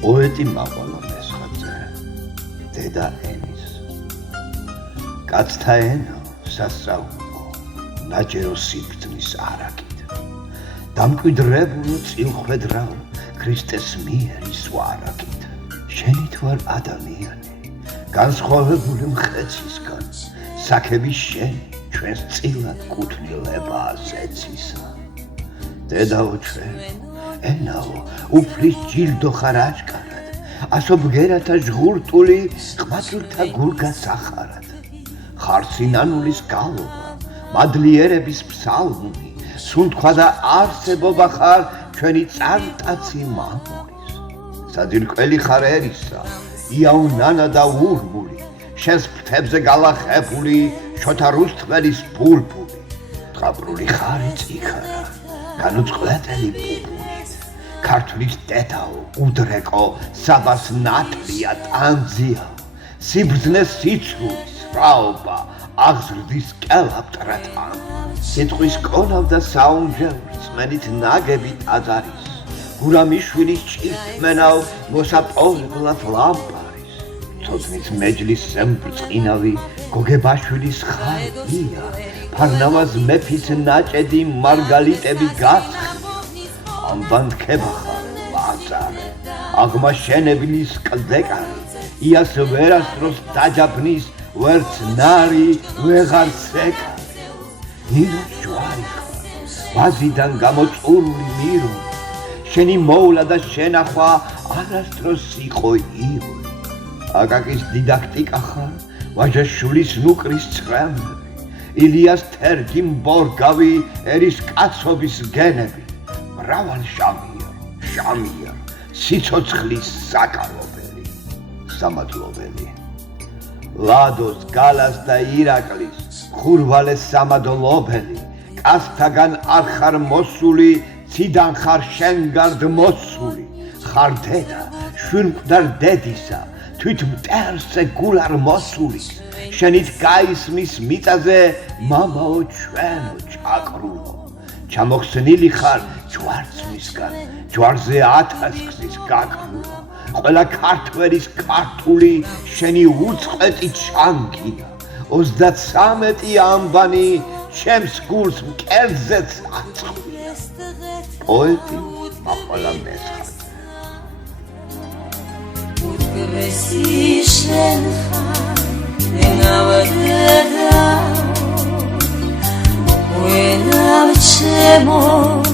პოეტი მაყვალა მესხაძე, დედა ენის. კაცთა ენა სასწაულო, ნაჯერო სიბრძნის არაკით. დამკვიდრებულო წილხვედრავ, ქრისტეს მიერ ისვარაკით. შენით ვარ ადამიანი, განსხვავებული მხეცისგან, საქები შენი, ჩვენს წილად კუთვნილებაა ზეცისა. დედაო ჩვენო, ენაო, უფლის ჯილდო ხარ აშკარად, ასობგერათა ჟღურტული ყმაწვილთა გულგასახარად. ხარ სინანულის გალობა, მადლიერების ფსალმუნი, სუნთქვა და არსებობა ხარ ჩვენი წარტაცი მამულის. საძირკველი ხარ ერისა, იაუნანა და ურმული, შენს ფრთებზე გალახებული შოთა რუსთველის ბულბული. დღაბრული ხარი წიქარა, განუწყლეტელი პუპულით. ქართლის დედაო, უდრეკო, საბას ნათლია, ტანძიაო, სიბრძნეს სიცრუის, რაობა, აღზრდის კელაპტრათან. სიტყვის კონავ და საუნჯელ რწმენით ნაგები ტაძარის, გურამიშვილის ჭირთმენავ მოსაპოვებლად ლამპარის. ცოდნით მეჯლის ზემბრწყინავი, გოგებაშვილის ხალია, ფარნავაზ მეფის ნაჭედი მარგალიტები გასხი. ამბანთქება ხარ, ლაზარე, აღმაშენებლის კლდეკარი, იას ვერასდროს დაჯაბნის, ვერც ნარი ვეღარ სეკარი. ნინოს ჯვარი ხარ, ვაზიდან გამოწურული მირო, შენი მოვლა და შენახვა არასდროს იყო ირონი. აკაკის დიდაქტიკა ხარ, ვაჟაშვილის ნუკრის წრემლები, ილიას თერგი მბორგავი, ერის კაცობის გენები. მრავალ შამიერ, სიცოცხლის საკალობელი, სამადლობელი. ლადოს, გალას და ირაკლის, ხურვალეს სამადლობელი, კაცთაგან არ ხარ მოსული, ციდან ხარ შენგარდ მოსული. ხარ დედა, შვირმკვდარ დედისა, თვით მტერზე გულ არ მოსულის. შენით გაისმის მიწაზე, მამაო ჩვენო ჩაკრულო. ჩამოხსნილი ხარ ჯვარცმისგან, ჯვარზე 1000 გზის გაკრულო. ყველა ქართველის ქართული შენი უწყვეტი ჩანგია. 33 ამბანი ჩემს გულს მკერდზეც აწყვია. პოეტი მაყვალა მესხაძე. Ურგრესი შენ ხარ, ენავდედა, ვენავ ჩემო